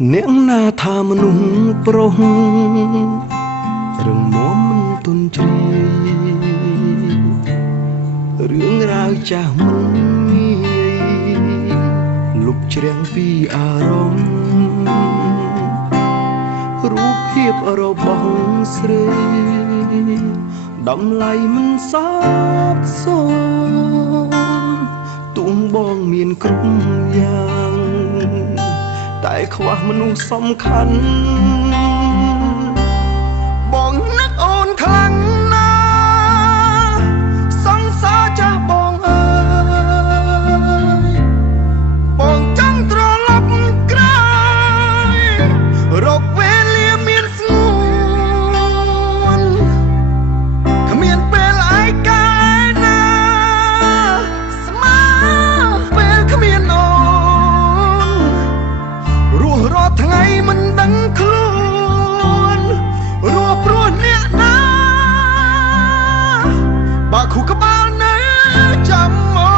អ្នកណាថាមនុស្សប្រុសរឹងមាំមិនទន់ជ្រាយរឿងរ៉ាវចាស់មិនងាយលុបជ្រាំងពីអារម្មណ៍រូបភាពរបស់ស្រីតម្លៃមិនសបសូន្យទោះបងមានគ្រប់យ៉ាងតែខ្វះមនុស្សសំខាន់បងនឹកអូនខ្លាំងណាស់សង្សារចាស់បងអើយបងចង់ត្រឡប់ក្រោយរកវេលាមានស្ងួនគ្មានពេលឯកាយណាស្មើពេលគ្មានអូនរស់រាល់ថ្ងៃមិនដឹងខ្លួនរស់ព្រោះអ្នកណាបើខូក្បាលនៅចាំមក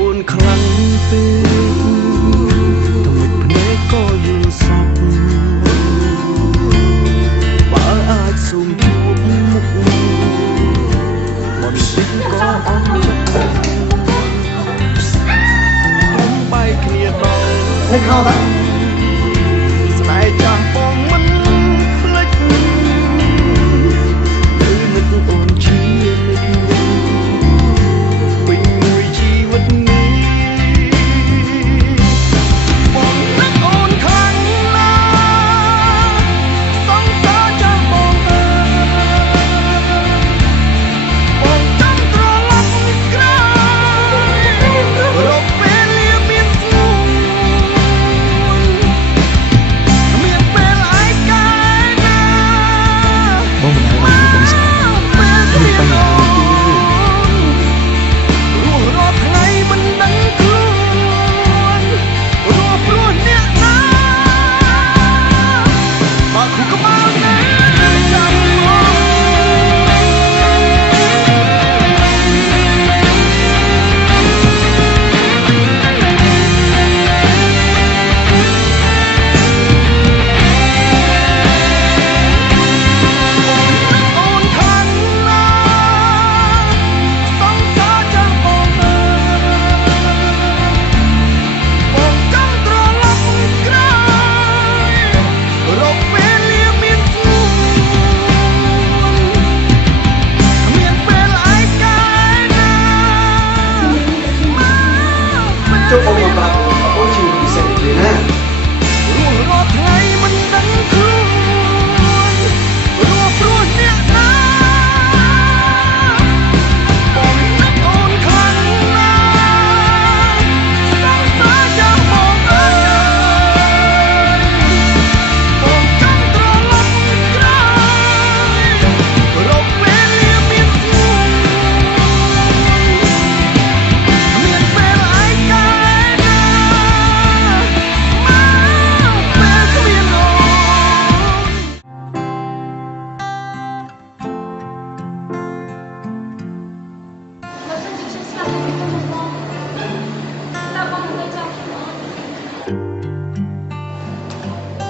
អូនខ្លាំងពេកតែមិនភ្នែកក៏យល់សពបើអាចសូមជួបមុខមិនតិចក៏អន់ចិត្តបែកគ្នាដល់ហើយខោតាស្នេហ៍ចាស់បងមិនភ្លេចគឺនឹកអូនជានិច្ច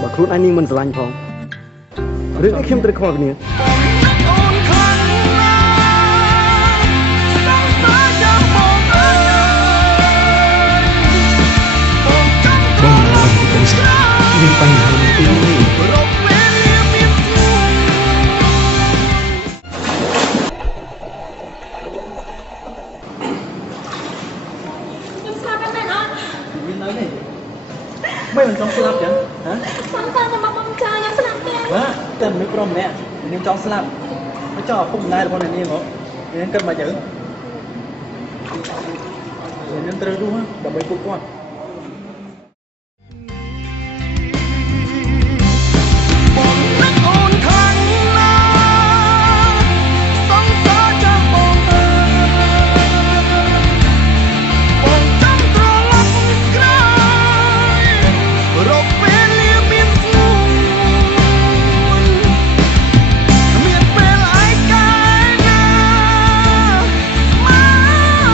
បើខ្លួនឯងនឹងមិនស្រឡាញ់ផងរឿងនេះខ្ញុំត្រូវខកគ្នាបងអើយបងស្រីមានបញ្ហាមួយទីនេះไม่มันจองสลับยังฮะฟังตาจะมาบังจายังสลับเลยว่าเติมนึกรมเนี่ยยังจองสลับไม่จอดพุ่งได้หรือเปล่าเนี่ยเหรอยังเกิดมาเยอะ នឹងត្រូវរស់ដើម្បីពួកគាត់ បងនឹកអូនខ្លាំងណាស់សង្សារចាំបងអើយបងចង់ត្រឡប់ក្រោយរកពេលលាមានស្នួនគ្មានពេលឯកាយណាម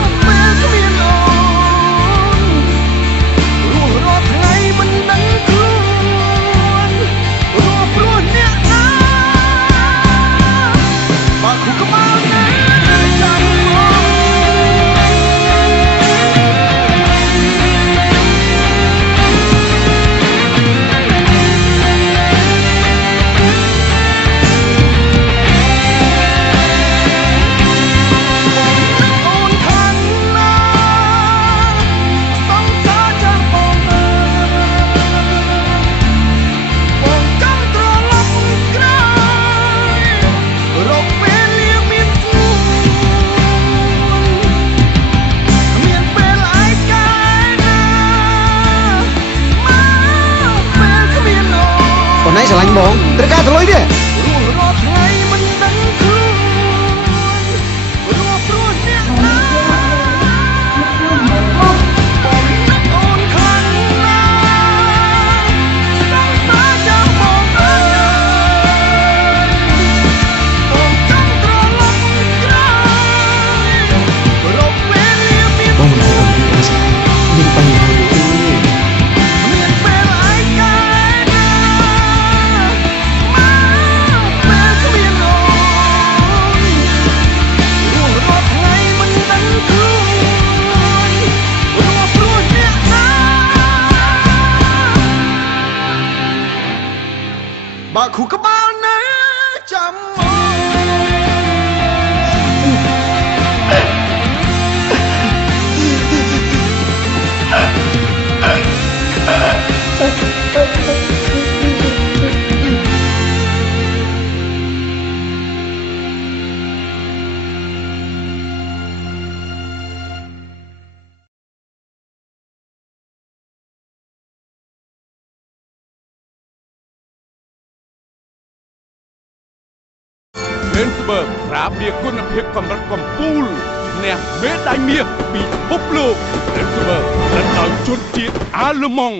កពេលគ្មានអូនរស់រាល់ថ្ងៃមិនដឹងខ្លួនរស់ព្រោះអ្នកណាបើគូក្បាលណាចាំមក អូនខាងណាសង្សារចាំបងអើយបងចង់ត្រឡប់ក្រោយរកពេលលាមានស្នួនគ្មានពេលឯកាយណាមកពេលគ្មានអូន còn nãy sẽ lạnh bóng tất cả thôi đi រស់រាល់ថ្ងៃមិនដឹងខ្លួនរស់ព្រោះអ្នកណាបងនឹកអូនខ្លាំងណាស់សង្សារចាំបងអើយបងចង់ត្រឡប់ក្រោយរកពេលលាមាន bóng này còn bị sai nhưng tay này đi គ្មានពេលឯកាយណាមកពេលគ្មានអូនរស់រាល់ថ្ងៃមិនដឹងខ្លួនរស់ព្រោះអ្នកណាបើខូក្បាលណាចាំមក Lensberg ក្រាបបៀគុណភាពកម្រិតកំពូលអ្នកមេដាយមាសពីពិភពលោក Lensberg ដែលដោយជនជាតិអាល្លឺម៉ង់